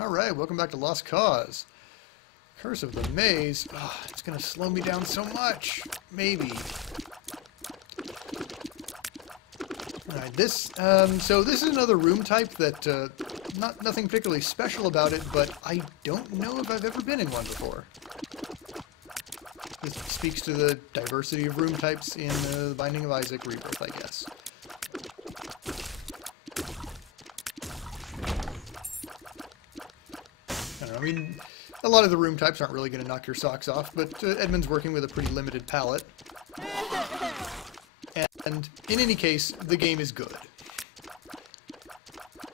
Alright, welcome back to Lost Cause. Curse of the Maze. Oh, it's going to slow me down so much. Maybe. Alright, so this is another room type that, nothing particularly special about it, but I don't know if I've ever been in one before. This speaks to the diversity of room types in The Binding of Isaac Rebirth, I guess. I mean, a lot of the room types aren't really going to knock your socks off, but Edmund's working with a pretty limited palette. And in any case, the game is good.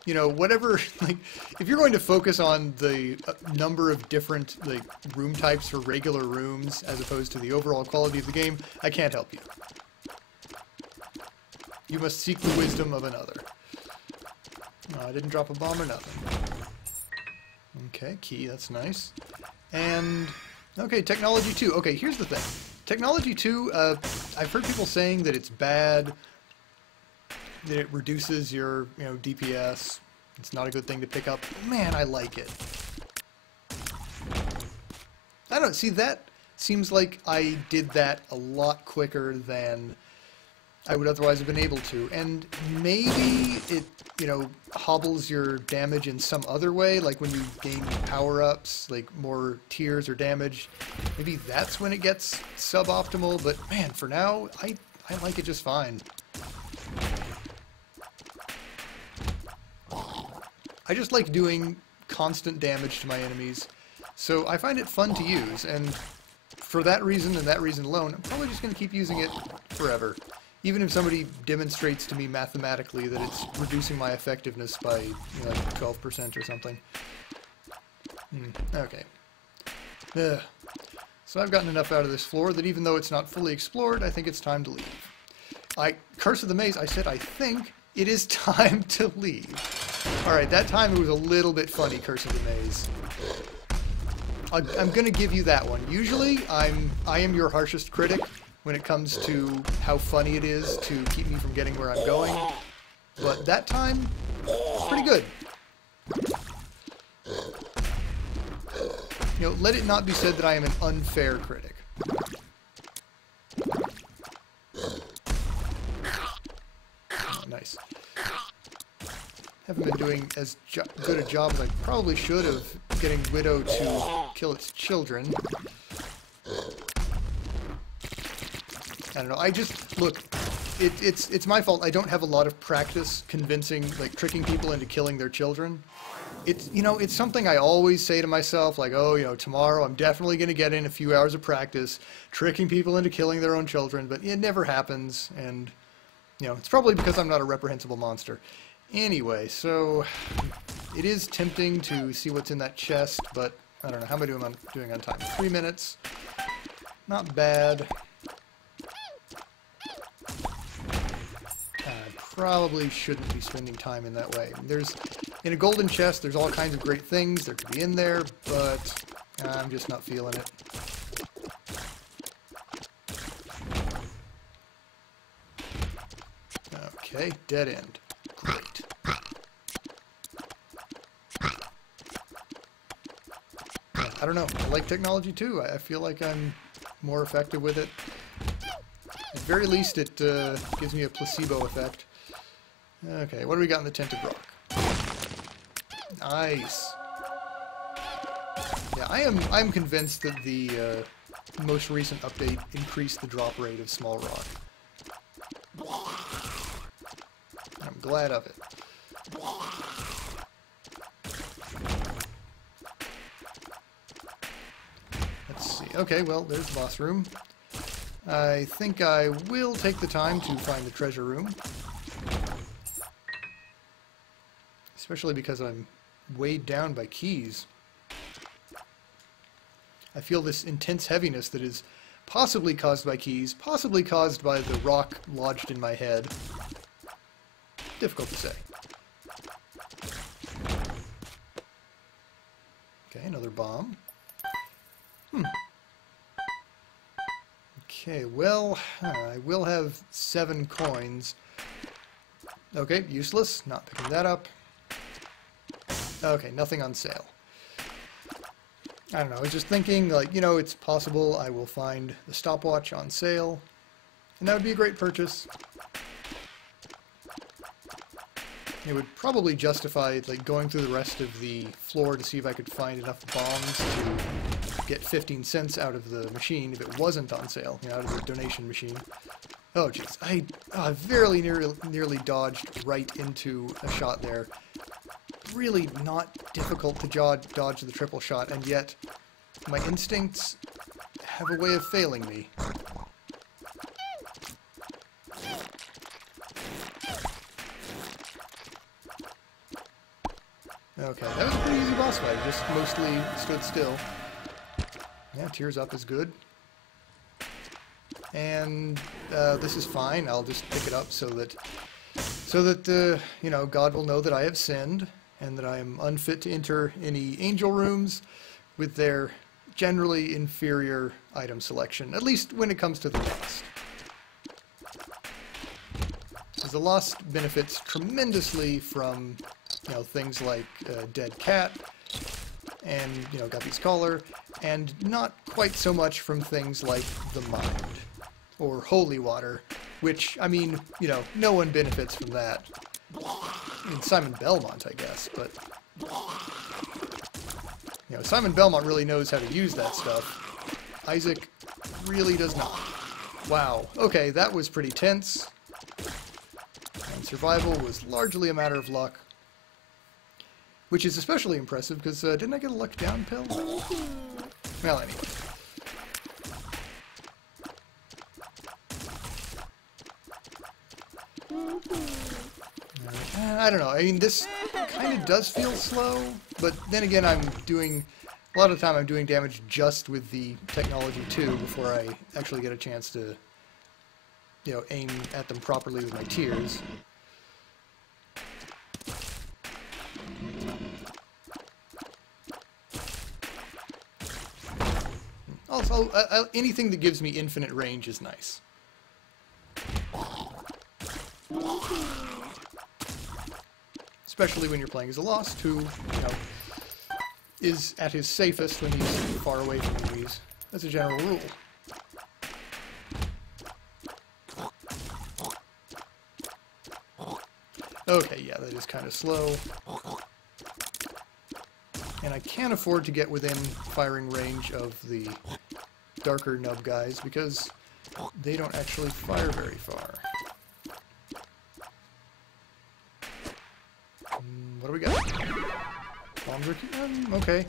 You know, whatever, like, if you're going to focus on the number of different, like, room types for regular rooms, as opposed to the overall quality of the game, I can't help you. You must seek the wisdom of another. No, I didn't drop a bomb or nothing. Okay, key, that's nice. And, okay, Technology 2. Okay, here's the thing. Technology 2, I've heard people saying that it's bad, that it reduces your, DPS. It's not a good thing to pick up. Man, I like it. I don't see, that seems like I did that a lot quicker than I would otherwise have been able to. And maybe it, hobbles your damage in some other way, like when you gain power-ups, like more tiers or damage. Maybe that's when it gets suboptimal, but man, for now, I like it just fine. I just like doing constant damage to my enemies, so I find it fun to use, and for that reason and that reason alone, I'm probably just going to keep using it forever. Even if somebody demonstrates to me mathematically that it's reducing my effectiveness by, like 12% or something. Okay. Ugh. So I've gotten enough out of this floor that even though it's not fully explored, I think it's time to leave. Curse of the Maze, I said I think it is time to leave. Alright, that time it was a little bit funny, Curse of the Maze. I'm gonna give you that one. Usually, I am your harshest critic when it comes to how funny it is to keep me from getting where I'm going. But that time, pretty good. Let it not be said that I am an unfair critic. Oh, nice. Haven't been doing as good a job as I probably should of getting Widow to kill its children. I don't know, look, it's my fault. I don't have a lot of practice convincing, tricking people into killing their children. It's something I always say to myself, like, oh, tomorrow I'm definitely going to get in a few hours of practice tricking people into killing their own children, but it never happens, and, it's probably because I'm not a reprehensible monster. Anyway, so it is tempting to see what's in that chest, but I don't know, how am I doing on time? 3 minutes. Not bad. Probably shouldn't be spending time in that way. In a golden chest, there's all kinds of great things that could be in there, but I'm just not feeling it. Okay, dead end. Great. I don't know. I like Technology 2. I feel like I'm more effective with it. At the very least, it gives me a placebo effect. Okay, what do we got in the Tented Rock? Nice. Yeah, I'm convinced that the most recent update increased the drop rate of small rock. I'm glad of it. Let's see. Okay, well, there's the boss room. I think I will take the time to find the treasure room. Especially because I'm weighed down by keys. I feel this intense heaviness that is possibly caused by keys, possibly caused by the rock lodged in my head. Difficult to say. Okay, another bomb. Okay, well, I will have 7 coins. Okay, useless. Not picking that up. Okay, nothing on sale. I don't know, I was just thinking, like, you know, it's possible I will find the stopwatch on sale, and that would be a great purchase. It would probably justify, like, going through the rest of the floor to see if I could find enough bombs to get 15 cents out of the machine if it wasn't on sale, you know, out of the donation machine. Oh, jeez. I very nearly dodged right into a shot there. Really not difficult to dodge the triple shot, and yet my instincts have a way of failing me. Okay, that was a pretty easy boss fight. Just mostly stood still. Yeah, tears up is good. And this is fine. I'll just pick it up so that you know, God will know that I have sinned and that I am unfit to enter any angel rooms with their generally inferior item selection, at least when it comes to the Lost. Because the Lost benefits tremendously from, you know, things like Dead Cat and, you know, Guppy's Collar, and not quite so much from things like the Mind or Holy Water, which, I mean, you know, no one benefits from that. I mean, Simon Belmont, I guess, but, you know, Simon Belmont really knows how to use that stuff. Isaac really does not. Wow. Okay, that was pretty tense. And survival was largely a matter of luck. Which is especially impressive, because didn't I get a luck down pill? Well, anyway. I don't know. I mean, this kind of does feel slow, but then again, a lot of the time I'm doing damage just with the technology too before I actually get a chance to, you know, aim at them properly with my tears. Also, anything that gives me infinite range is nice. Especially when you're playing as a Lost, who, you know, is at his safest when he's far away from enemies. That's a general rule. Okay, yeah, that is kind of slow. And I can't afford to get within firing range of the darker nub guys because they don't actually fire very far. What do we got? Bombs are... okay.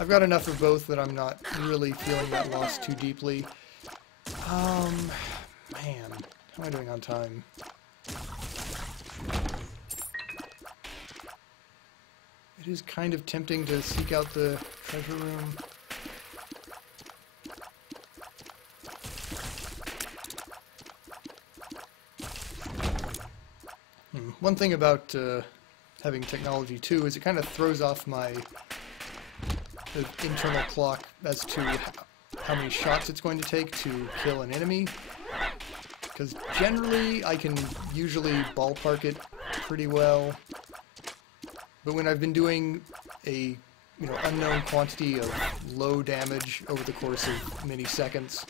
I've got enough of both that I'm not really feeling that loss too deeply. Man, how am I doing on time? It is kind of tempting to seek out the treasure room. One thing about having technology too is it kind of throws off the internal clock as to how many shots it's going to take to kill an enemy. Because generally I can usually ballpark it pretty well. But when I've been doing a, you know, unknown quantity of low damage over the course of many seconds,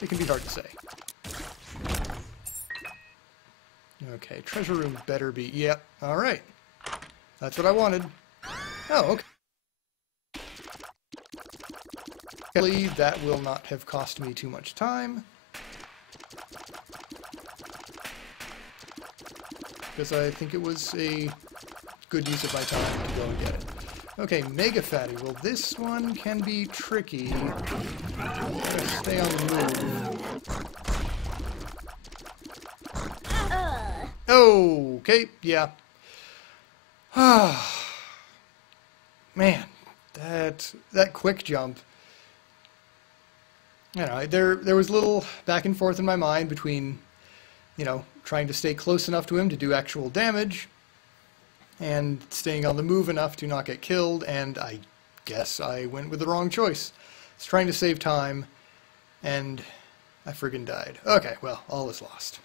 it can be hard to say. Okay, treasure room better be... Yep, alright. That's what I wanted. Oh, okay. That will not have cost me too much time. Because I think it was a good use of my time to go and get it. Okay, Mega Fatty. Well, this one can be tricky. Stay on the move. Okay, yeah. Man, that quick jump. You know, there was a little back and forth in my mind between, you know, trying to stay close enough to him to do actual damage, and staying on the move enough to not get killed, and I guess I went with the wrong choice. I was trying to save time, and I friggin' died. Okay, well, all is lost.